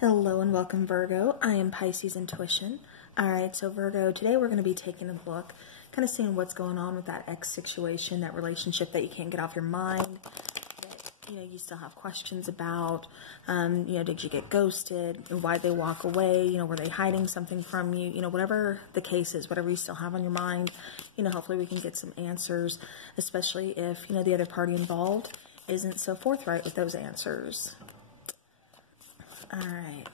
Hello and welcome, Virgo. I am Pisces Intuition. Alright, so Virgo, today we're going to be taking a look, kind of seeing what's going on with that ex situation, that relationship that you can't get off your mind, that, you still have questions about. Did you get ghosted? Why'd they walk away? Were they hiding something from you? Whatever the case is, whatever you still have on your mind, hopefully we can get some answers, especially if, the other party involved isn't so forthright with those answers. Alright,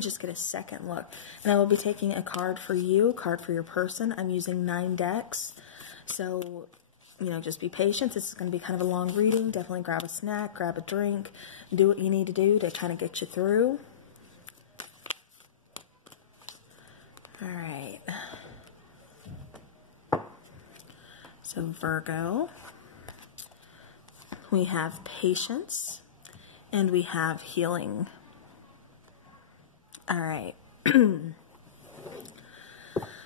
just get a second look. And I will be taking a card for you, a card for your person. I'm using 9 decks. So, just be patient. This is going to be kind of a long reading. Definitely grab a snack, grab a drink, do what you need to do to kind of get you through. Alright. So, Virgo, we have patience and we have healing. Alright.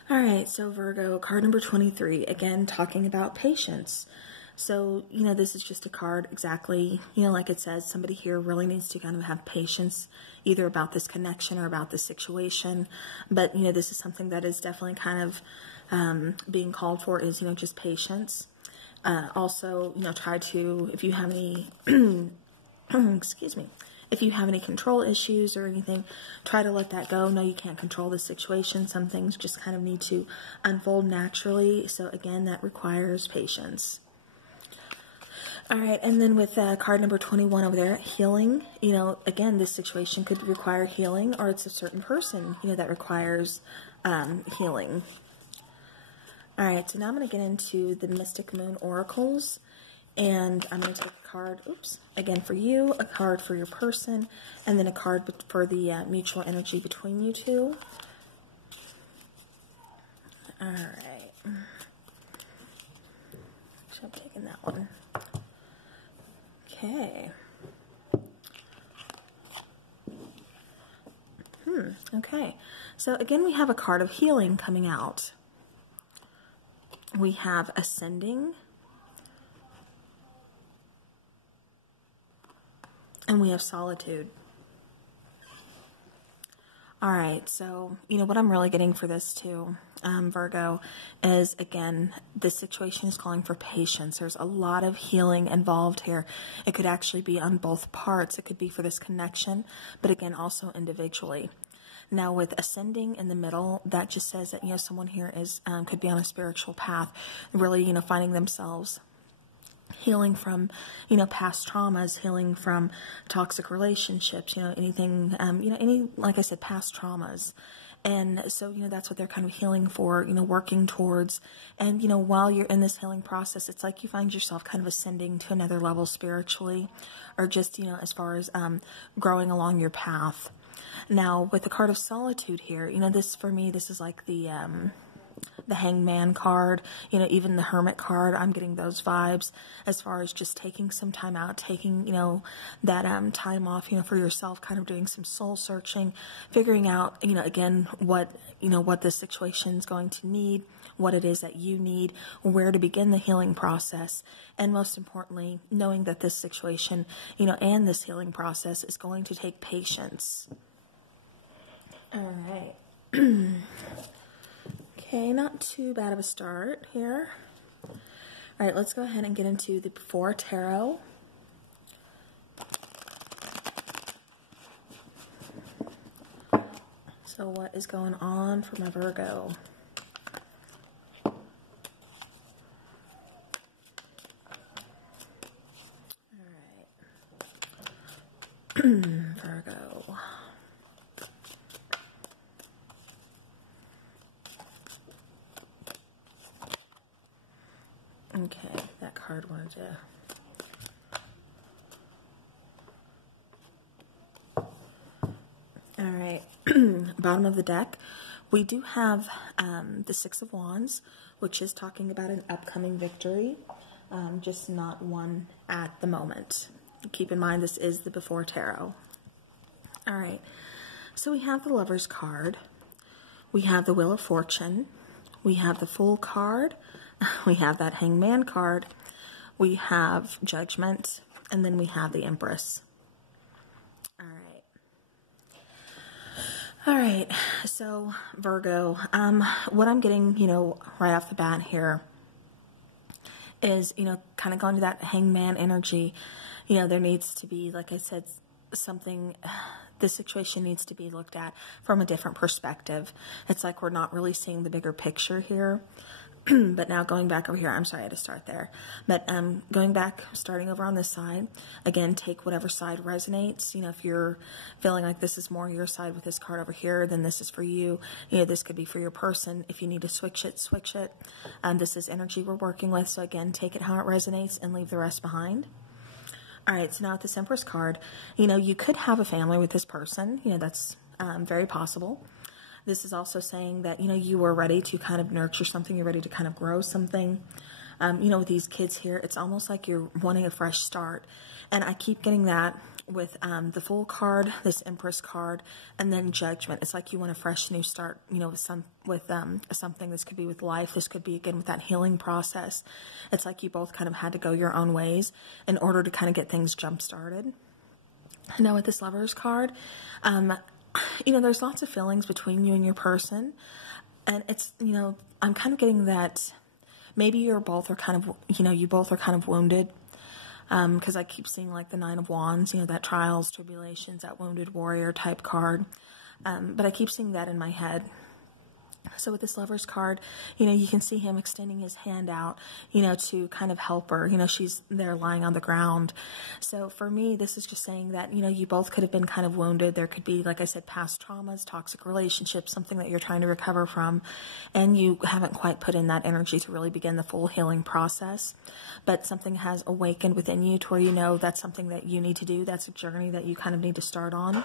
Alright, so Virgo, card number 23, again, talking about patience. So, this is just a card exactly, like it says, somebody here really needs to kind of have patience, either about this connection or about this situation. But, this is something that is definitely kind of being called for is, just patience. Also, try to, if you have any, excuse me, if you have any control issues or anything, try to let that go. No, you can't control the situation. Some things just kind of need to unfold naturally. So again, that requires patience. All right, and then with card number 21 over there, healing, again, this situation could require healing, or it's a certain person, that requires healing. All right, so now I'm going to get into the Mystic Moon Oracles. And I'm going to take a card, again for you, a card for your person, and then a card for the mutual energy between you two. Alright. So I'm taking that one. Okay. Okay. So again, we have a card of healing coming out. We have ascending. And we have solitude. Alright, so, what I'm really getting for this too, Virgo, is, again, this situation is calling for patience. There's a lot of healing involved here. It could actually be on both parts. It could be for this connection, but again, also individually. Now, with ascending in the middle, that just says that, someone here is could be on a spiritual path, really, finding themselves healing from, past traumas, healing from toxic relationships, anything, like I said, past traumas. And so, that's what they're kind of healing for, working towards. And, while you're in this healing process, it's like you find yourself kind of ascending to another level spiritually, or just, as far as growing along your path. Now, with the card of solitude here, this, for me, this is like the Hangman card, even the Hermit card. I'm getting those vibes as far as just taking some time out, taking, that time off, for yourself, kind of doing some soul searching, figuring out, again, what this situation is going to need, what it is that you need, where to begin the healing process, and most importantly, knowing that this situation, and this healing process is going to take patience. All right. Okay, not too bad of a start here. All right, let's go ahead and get into the Before Tarot. So what is going on for my Virgo? All right. Virgo. Okay, that card wanted to... Alright, bottom of the deck, we do have the Six of Wands, which is talking about an upcoming victory, just not one at the moment. Keep in mind, this is the Before Tarot. Alright, so we have the Lover's card, we have the Wheel of Fortune, we have the Fool card, we have that Hangman card, we have Judgment, and then we have the Empress. All right. All right, so Virgo, what I'm getting, right off the bat here is, kind of going to that hangman energy. There needs to be, like I said, something, this situation needs to be looked at from a different perspective. It's like we're not really seeing the bigger picture here. But now going back over here, I'm sorry I had to start there. But going back, starting over on this side, again, take whatever side resonates. If you're feeling like this is more your side with this card over here, then this is for you. This could be for your person. If you need to switch it, switch it. This is energy we're working with. So again, take it how it resonates and leave the rest behind. All right, so now with this Empress card, you could have a family with this person. That's very possible. This is also saying that, you are ready to kind of nurture something. You're ready to kind of grow something. With these kids here, it's almost like you're wanting a fresh start. And I keep getting that with the Fool card, this Empress card, and then Judgment. It's like you want a fresh new start, with something. This could be with life. This could be, again, with that healing process. It's like you both kind of had to go your own ways in order to kind of get things jump-started. Now with this Lovers card, there's lots of feelings between you and your person. And it's, I'm kind of getting that maybe you both are kind of wounded. Because I keep seeing like the Nine of Wands, that trials, tribulations, that wounded warrior type card. But I keep seeing that in my head. So with this Lover's card, you can see him extending his hand out, to kind of help her. She's there lying on the ground. So for me, this is just saying that, you both could have been kind of wounded. There could be, like I said, past traumas, toxic relationships, something that you're trying to recover from, and you haven't quite put in that energy to really begin the full healing process. But something has awakened within you to where that's something that you need to do. That's a journey that you kind of need to start on.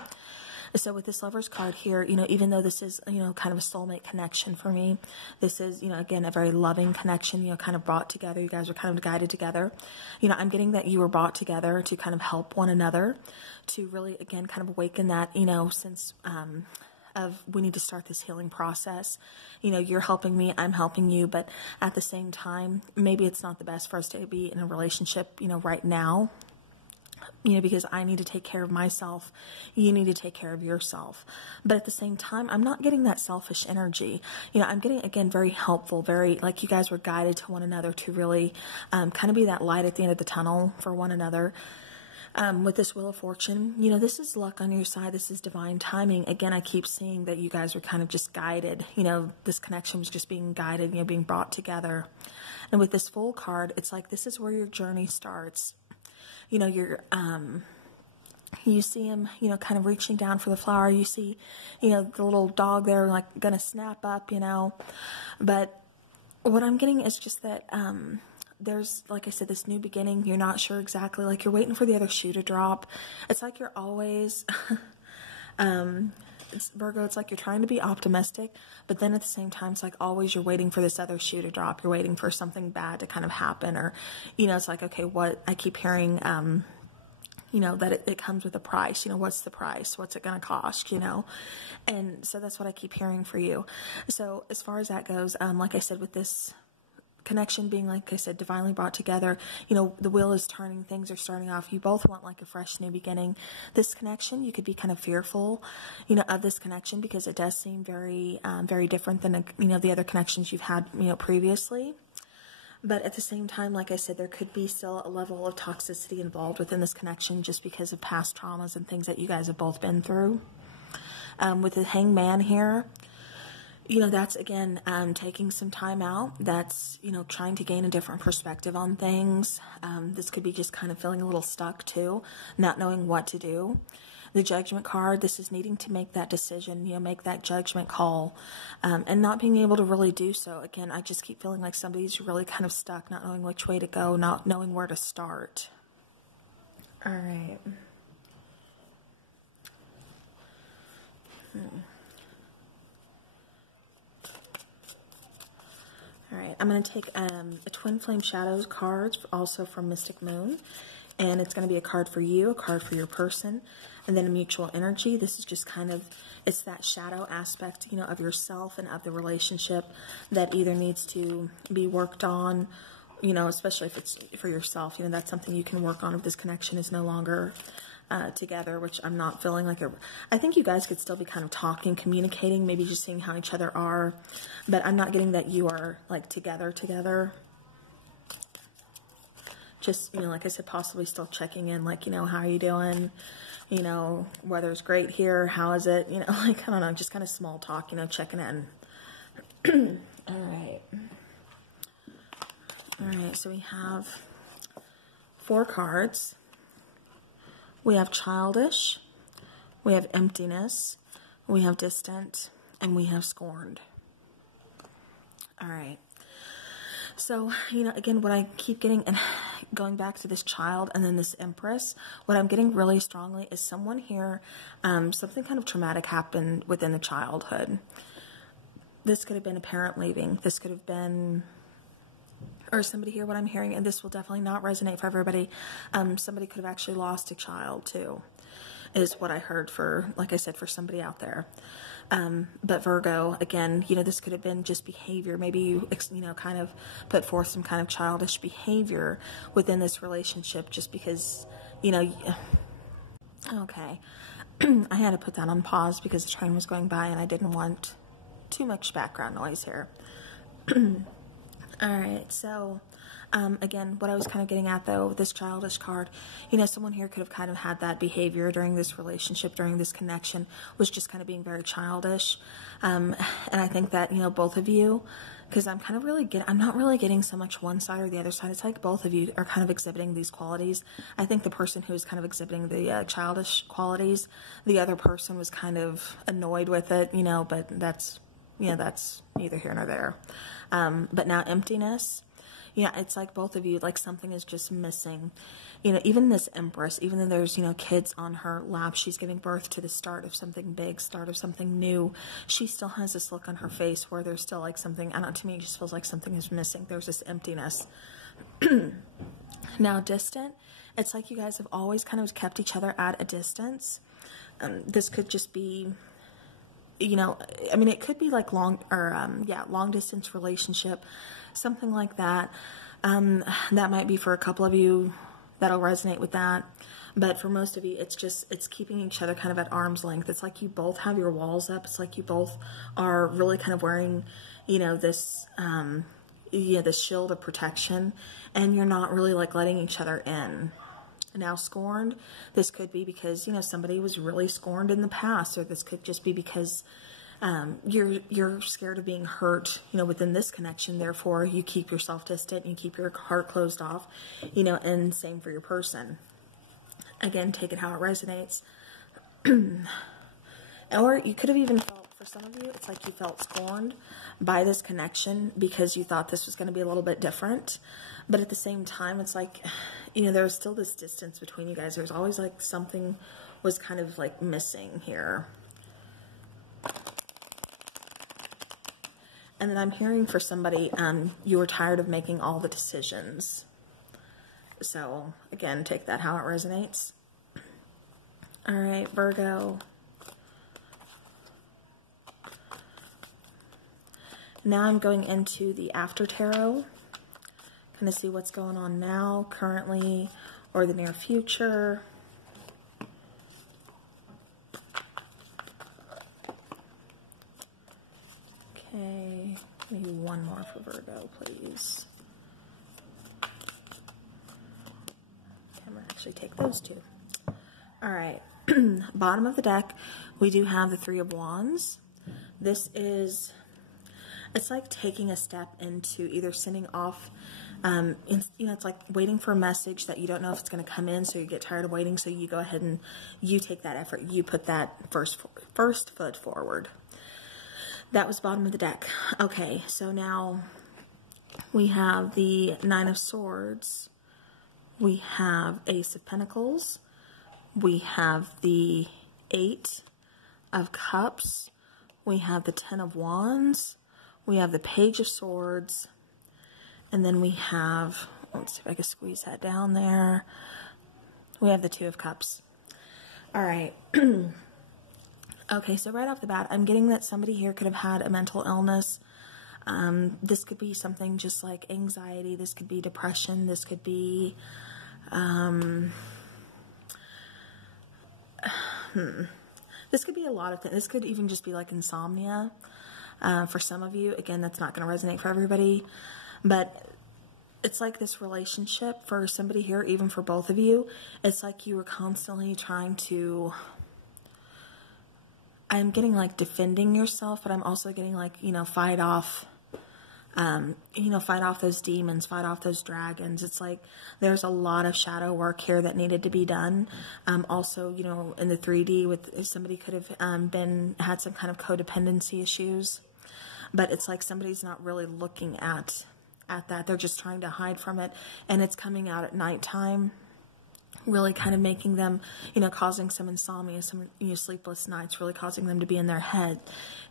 So with this Lover's card here, even though this is, kind of a soulmate connection for me, this is, again, a very loving connection, kind of brought together. You guys are kind of guided together. I'm getting that you were brought together to kind of help one another, to really, again, kind of awaken that, sense of we need to start this healing process. You're helping me, I'm helping you, but at the same time, maybe it's not the best for us to be in a relationship, right now. Because I need to take care of myself, you need to take care of yourself. But at the same time, I'm not getting that selfish energy. I'm getting, again, very helpful, very, like you guys were guided to one another to really kind of be that light at the end of the tunnel for one another. With this Wheel of Fortune, this is luck on your side. This is divine timing. Again, I keep seeing that you guys were kind of just guided. This connection was just being guided, being brought together. And with this Fool card, it's like this is where your journey starts. You see him, kind of reaching down for the flower. You see, the little dog there, like, gonna snap up, But what I'm getting is just that, there's, like I said, this new beginning. You're not sure exactly, like, you're waiting for the other shoe to drop. It's like you're always, Virgo, it's like you're trying to be optimistic, but then at the same time, it's like always you're waiting for this other shoe to drop. You're waiting for something bad to kind of happen, or, it's like, okay, what I keep hearing, that it comes with a price. What's the price? What's it going to cost, And so that's what I keep hearing for you. So as far as that goes, like I said, with this connection being, like I said, divinely brought together, the wheel is turning, things are starting off. You both want like a fresh new beginning. This connection, you could be kind of fearful, of this connection because it does seem very, very different than, the other connections you've had, previously. But at the same time, like I said, there could be still a level of toxicity involved within this connection just because of past traumas and things that you guys have both been through. With the Hangman here, that's, again, taking some time out. That's, trying to gain a different perspective on things. This could be just kind of feeling a little stuck, too, not knowing what to do. The Judgment card, this is needing to make that decision, make that judgment call, and not being able to really do so. Again, I just keep feeling like somebody's really kind of stuck, not knowing which way to go, not knowing where to start. All right. All right, I'm going to take a Twin Flame Shadows card, also from Mystic Moon. And it's going to be a card for you, a card for your person, and then a mutual energy. This is just kind of, it's that shadow aspect, of yourself and of the relationship that either needs to be worked on, especially if it's for yourself. That's something you can work on if this connection is no longer together, which I'm not feeling like I think you guys could still be kind of talking, communicating, maybe just seeing how each other are, but I'm not getting that you are like together. Just, you know, like I said, possibly still checking in, like, you know, how are you doing? You know, weather's great here. How is it? You know, like, I don't know, just kind of small talk, you know, checking in. All right. All right, so we have 4 cards. We have childish, we have emptiness, we have distant, and we have scorned. All right. So, you know, again, what I keep getting, and going back to this child and then this empress, what I'm getting really strongly is someone here, something kind of traumatic happened within the childhood. This could have been a parent leaving. This could have been, or somebody here, what I'm hearing, and this will definitely not resonate for everybody, somebody could have actually lost a child too, is what I heard for, like I said, for somebody out there. But Virgo, again, you know, this could have been just behavior. Maybe you know, kind of put forth some kind of childish behavior within this relationship just because, you know, okay. I had to put that on pause because the train was going by and I didn't want too much background noise here. All right, so again, what I was kind of getting at, though, this childish card, you know, someone here could have kind of had that behavior during this relationship, during this connection, was just kind of being very childish. And I think that, you know, both of you, because I'm kind of I'm not really getting so much one side or the other side. It's like both of you are kind of exhibiting these qualities. I think the person who is kind of exhibiting the childish qualities, the other person was kind of annoyed with it, you know, but that's, you know, that's neither here nor there. But now emptiness, you know, it's like both of you, like something is just missing. You know, even this empress, even though there's, you know, kids on her lap, she's giving birth to the start of something big, start of something new. She still has this look on her face where there's still like something, I don't know, to me it just feels like something is missing. There's this emptiness. Now distant, it's like you guys have always kind of kept each other at a distance. This could just be, you know, I mean, it could be like long distance relationship, something like that. That might be for a couple of you, that'll resonate with that. But for most of you, it's keeping each other kind of at arm's length. It's like you both have your walls up. It's like you both are really kind of wearing, you know, this, this shield of protection, and you're not really like letting each other in. Now scorned, this could be because, you know, somebody was really scorned in the past, or this could just be because you're scared of being hurt, you know, within this connection. Therefore, you keep yourself distant, you keep your heart closed off, you know, and same for your person. Again, take it how it resonates. Or you could have even felt, for some of you, it's like you felt scorned by this connection because you thought this was going to be a little bit different. But at the same time, it's like, you know, there's still this distance between you guys. There's always like something was kind of like missing here. And then I'm hearing for somebody, you were tired of making all the decisions. So again, take that how it resonates. All right, Virgo. Now I'm going into the after tarot. Kind of see what's going on now, currently, or the near future. Okay, maybe one more for Virgo, please. Okay, I'm going to actually take those two. All right, bottom of the deck, we do have the Three of Wands. This is, it's like taking a step into either sending off, you know, it's like waiting for a message that you don't know if it's going to come in, so you get tired of waiting, so you go ahead and you take that effort. You put that first foot forward. That was bottom of the deck. Okay, so now we have the Nine of Swords. We have Ace of Pentacles. We have the Eight of Cups. We have the Ten of Wands. We have the Page of Swords. And then we have, let's see if I can squeeze that down there. We have the Two of Cups. All right. Okay, so right off the bat, I'm getting that somebody here could have had a mental illness. This could be something just like anxiety. This could be depression. This could be, This could be a lot of things. This could even just be like insomnia for some of you. Again, that's not going to resonate for everybody. But it's like this relationship for somebody here, even for both of you. It's like you were constantly trying to... I'm getting like defending yourself, but I'm also getting like, you know, fight off those demons, fight off those dragons. It's like there's a lot of shadow work here that needed to be done. Also, you know, in the 3D, with somebody could have had some kind of codependency issues, but it's like somebody's not really looking at that. They're just trying to hide from it, and it's coming out at nighttime, really kind of making them, you know, causing some insomnia, some, you know, sleepless nights, really causing them to be in their head.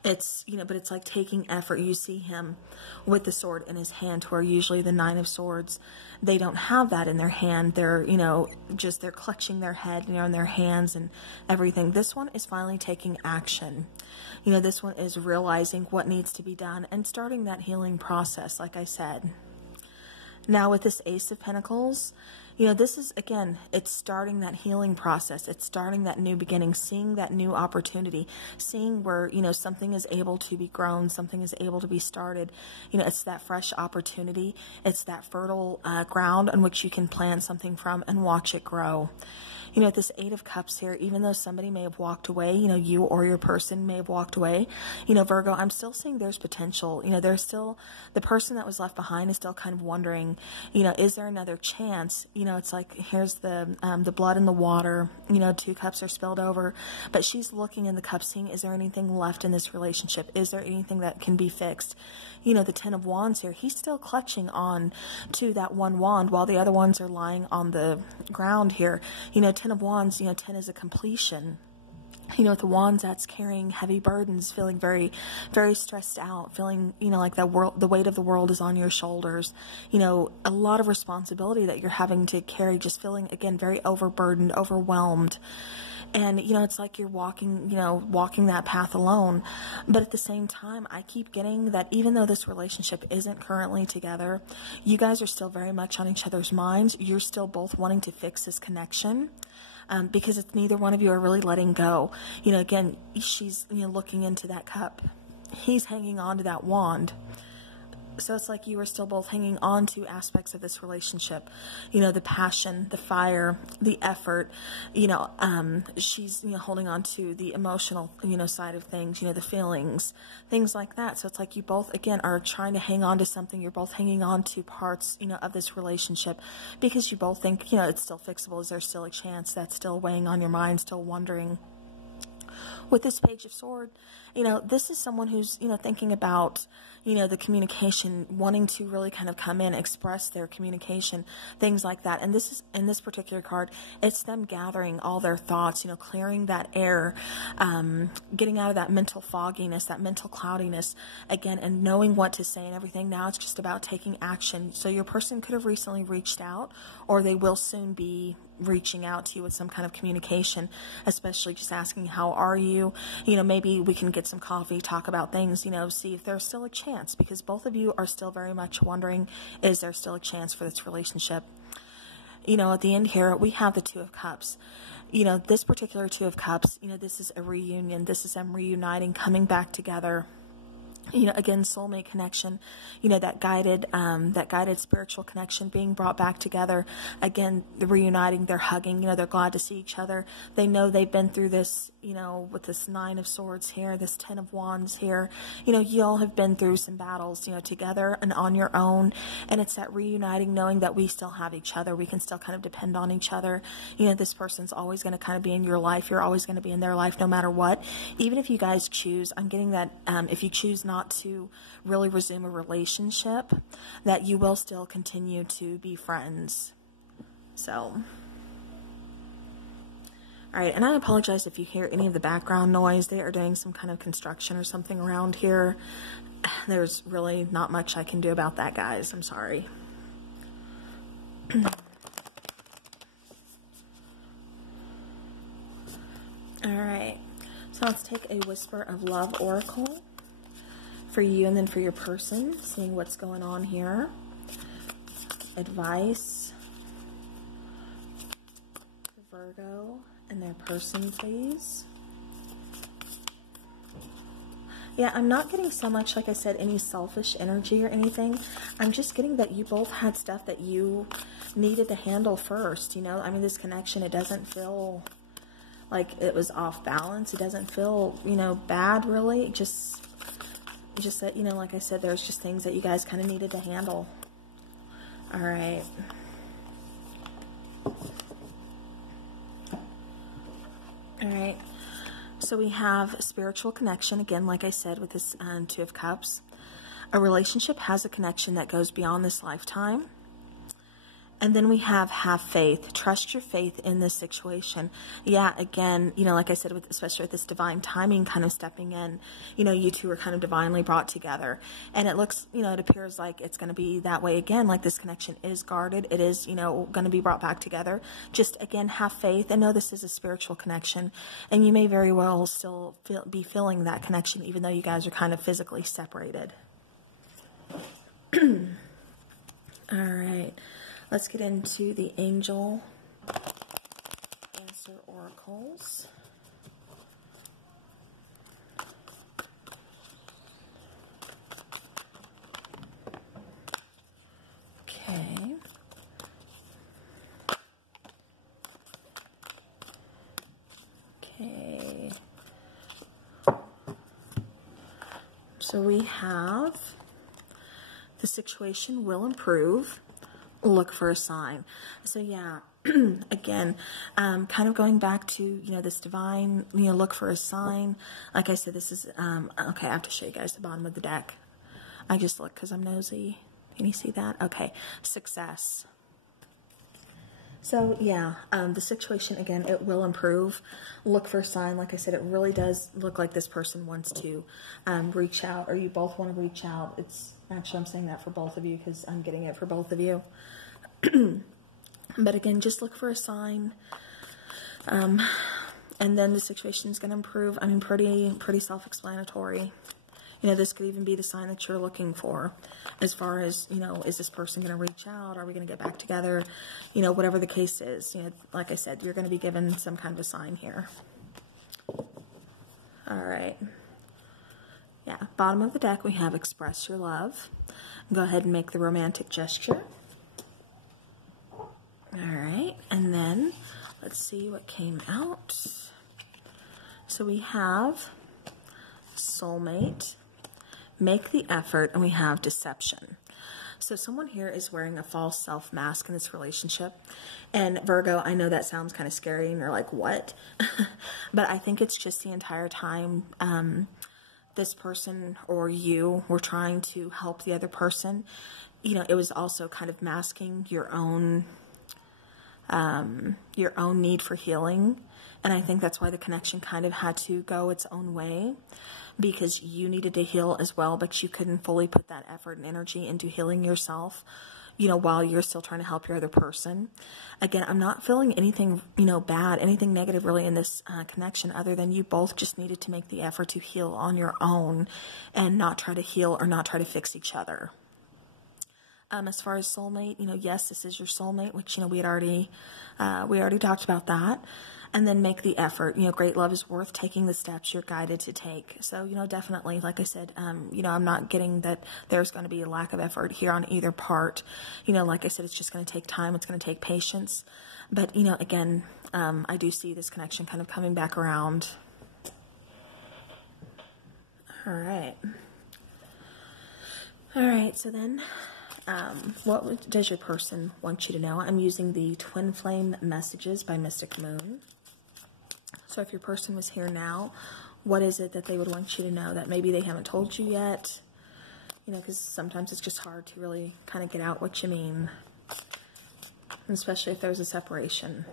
It's, you know, but it's like taking effort. You see him with the sword in his hand, where usually the 9 of Swords, they don't have that in their hand. They're, you know, just, they're clutching their head, you know, in their hands and everything. This one is finally taking action. You know, this one is realizing what needs to be done and starting that healing process, like I said. Now with this Ace of Pentacles, you know, this is, again, it's starting that healing process. It's starting that new beginning, seeing that new opportunity, seeing where, you know, something is able to be grown, something is able to be started. You know, it's that fresh opportunity. It's that fertile ground on which you can plant something from and watch it grow. You know, this 8 of Cups here, even though somebody may have walked away, you know, you or your person may have walked away, you know, Virgo, I'm still seeing there's potential. You know, there's still, the person that was left behind is still kind of wondering, you know, is there another chance? You know, it's like, here's the blood in the water, you know, 2 cups are spilled over, but she's looking in the cup, seeing, is there anything left in this relationship? Is there anything that can be fixed? You know, the 10 of Wands here, he's still clutching on to that one wand while the other ones are lying on the ground here. You know, 10 of Wands, you know, 10 is a completion. You know, with the Wands, that's carrying heavy burdens, feeling very, very stressed out, feeling, you know, like that world, the weight of the world is on your shoulders. You know, a lot of responsibility that you're having to carry, just feeling, again, very overburdened, overwhelmed. And, you know, it's like you're walking, you know, walking that path alone. But at the same time, I keep getting that even though this relationship isn't currently together, you guys are still very much on each other's minds. You're still both wanting to fix this connection. Because it's neither one of you are really letting go. You know, again, she's, you know, looking into that cup. He's hanging on to that wand. So it's like you are still both hanging on to aspects of this relationship. You know, the passion, the fire, the effort, you know, she's, you know, holding on to the emotional, you know, side of things, you know, the feelings, things like that. So it's like you both, again, are trying to hang on to something. You're both hanging on to parts, you know, of this relationship because you both think, you know, it's still fixable. Is there still a chance? That's still weighing on your mind, still wondering. With this Page of Swords, you know, this is someone who's, you know, thinking about, you know, the communication, wanting to really kind of come in, express their communication, things like that. And this is, in this particular card, it's them gathering all their thoughts, you know, clearing that air, getting out of that mental fogginess, that mental cloudiness, again, and knowing what to say and everything. Now it's just about taking action. So your person could have recently reached out, or they will soon be reaching out to you with some kind of communication, especially just asking, how are you? You know, maybe we can get some coffee, talk about things, you know, see if there's still a chance, because both of you are still very much wondering, is there still a chance for this relationship? You know, at the end here, we have the 2 of Cups. You know, this particular 2 of Cups, you know, this is a reunion. This is them reuniting, coming back together. You know, again, soulmate connection, you know, that guided spiritual connection being brought back together. Again, the reuniting, they're hugging, you know, they're glad to see each other. They know they've been through this, you know, with this 9 of Swords here, this 10 of Wands here. You know, you all have been through some battles, you know, together and on your own. And it's that reuniting, knowing that we still have each other. We can still kind of depend on each other. You know, this person's always going to kind of be in your life. You're always going to be in their life no matter what. Even if you guys choose, I'm getting that if you choose not to really resume a relationship, that you will still continue to be friends. So, alright, and I apologize if you hear any of the background noise. They are doing some kind of construction or something around here. There's really not much I can do about that, guys. I'm sorry. Alright, so let's take a Whisper of Love Oracle for you and then for your person, seeing what's going on here. Advice, Virgo, and their person, please. Yeah, I'm not getting so much, like I said, any selfish energy or anything. I'm just getting that you both had stuff that you needed to handle first, you know? I mean, this connection, it doesn't feel like it was off balance. It doesn't feel, you know, bad, really. Just that, you know, like I said, there's just things that you guys kind of needed to handle. All right. All right. So we have spiritual connection, again, like I said, with this Two of Cups. A relationship has a connection that goes beyond this lifetime. And then we have faith. Trust your faith in this situation. Yeah, again, you know, like I said, especially with this divine timing kind of stepping in, you know, you two are kind of divinely brought together. And it looks, you know, it appears like it's going to be that way again, like this connection is guarded. It is, you know, going to be brought back together. Just, again, have faith and know this is a spiritual connection. And you may very well still be feeling that connection, even though you guys are kind of physically separated. All right. Let's get into the angel answer oracles. Okay. Okay. So we have the situation will improve. Look for a sign. So yeah, again, kind of going back to, you know, this divine, you know, look for a sign. Like I said, this is, okay, I have to show you guys the bottom of the deck. I just look because I'm nosy. Can you see that? Okay, success. So yeah, the situation, again, it will improve. Look for a sign. Like I said, it really does look like this person wants to reach out, or you both want to reach out. It's actually, I'm saying that for both of you because I'm getting it for both of you. But again, just look for a sign. And then the situation is going to improve. I mean, pretty self-explanatory. You know, this could even be the sign that you're looking for as far as, you know, is this person going to reach out? Are we going to get back together? You know, whatever the case is, you know, like I said, you're going to be given some kind of a sign here. All right. Yeah, bottom of the deck, we have express your love. Go ahead and make the romantic gesture. All right, and then let's see what came out. So we have soulmate, make the effort, and we have deception. So someone here is wearing a false self mask in this relationship. And Virgo, I know that sounds kind of scary, and you're like, what? But I think it's just the entire time this person or you were trying to help the other person. You know, it was also kind of masking your own need for healing. And I think that's why the connection kind of had to go its own way, because you needed to heal as well, but you couldn't fully put that effort and energy into healing yourself, you know, while you're still trying to help your other person. Again, I'm not feeling anything, you know, bad, anything negative really in this connection, other than you both just needed to make the effort to heal on your own and not try to heal or not try to fix each other. As far as soulmate, you know, yes, this is your soulmate, which, you know, we already talked about that. And then make the effort. You know, great love is worth taking the steps you're guided to take. So, you know, definitely, like I said, you know, I'm not getting that there's going to be a lack of effort here on either part. You know, like I said, it's just going to take time. It's going to take patience. But, you know, again, I do see this connection kind of coming back around. All right. All right, so then what does your person want you to know? I'm using the Twin Flame Messages by Mystic Moon. So if your person was here now, what is it that they would want you to know that maybe they haven't told you yet? You know, because sometimes it's just hard to really kind of get out what you mean, and especially if there's a separation.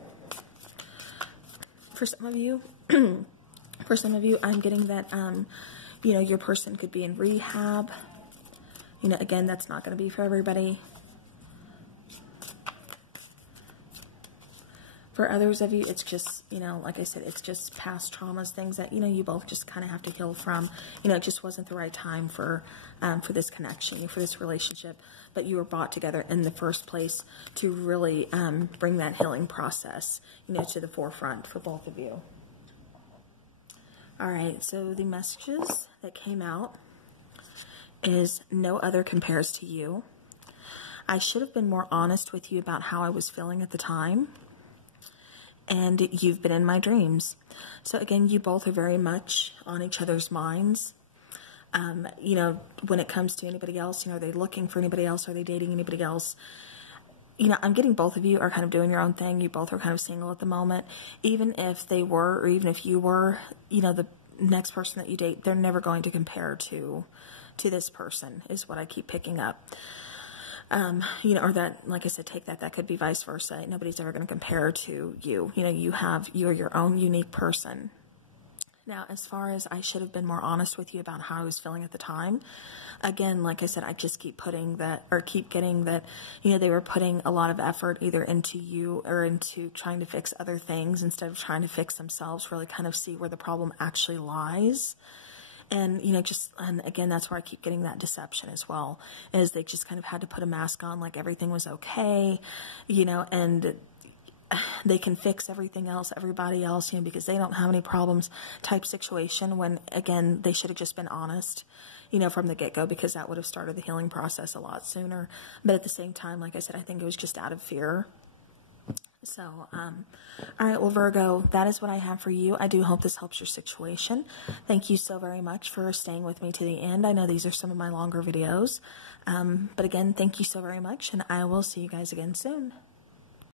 For some of you, I'm getting that, you know, your person could be in rehab. You know, again, that's not going to be for everybody. For others of you, it's just, you know, like I said, it's just past traumas, things that, you know, you both just kind of have to heal from. You know, it just wasn't the right time for this connection, for this relationship. But you were brought together in the first place to really bring that healing process, you know, to the forefront for both of you. All right, so the messages that came out is no other compares to you. I should have been more honest with you about how I was feeling at the time. And you've been in my dreams. So again, you both are very much on each other's minds. You know, when it comes to anybody else, you know, are they looking for anybody else? Are they dating anybody else? You know, I'm getting both of you are kind of doing your own thing. You both are kind of single at the moment. Even if they were, or even if you were, you know, the next person that you date, they're never going to compare to this person, is what I keep picking up. You know, or that, like I said, take that, that could be vice versa. Nobody's ever going to compare to you. You know, you're your own unique person. Now, as far as I should have been more honest with you about how I was feeling at the time, again, like I said, I just keep putting that, or keep getting that, you know, they were putting a lot of effort either into you or into trying to fix other things instead of trying to fix themselves, really kind of see where the problem actually lies. And, you know, just, and again, that's where I keep getting that deception as well, is they just kind of had to put a mask on like everything was okay, you know, and they can fix everything else, everybody else, you know, because they don't have any problems type situation, when, again, they should have just been honest, you know, from the get-go, because that would have started the healing process a lot sooner. But at the same time, like I said, I think it was just out of fear. So, all right, well, Virgo, that is what I have for you. I do hope this helps your situation. Thank you so very much for staying with me to the end. I know these are some of my longer videos, but again, thank you so very much, and I will see you guys again soon.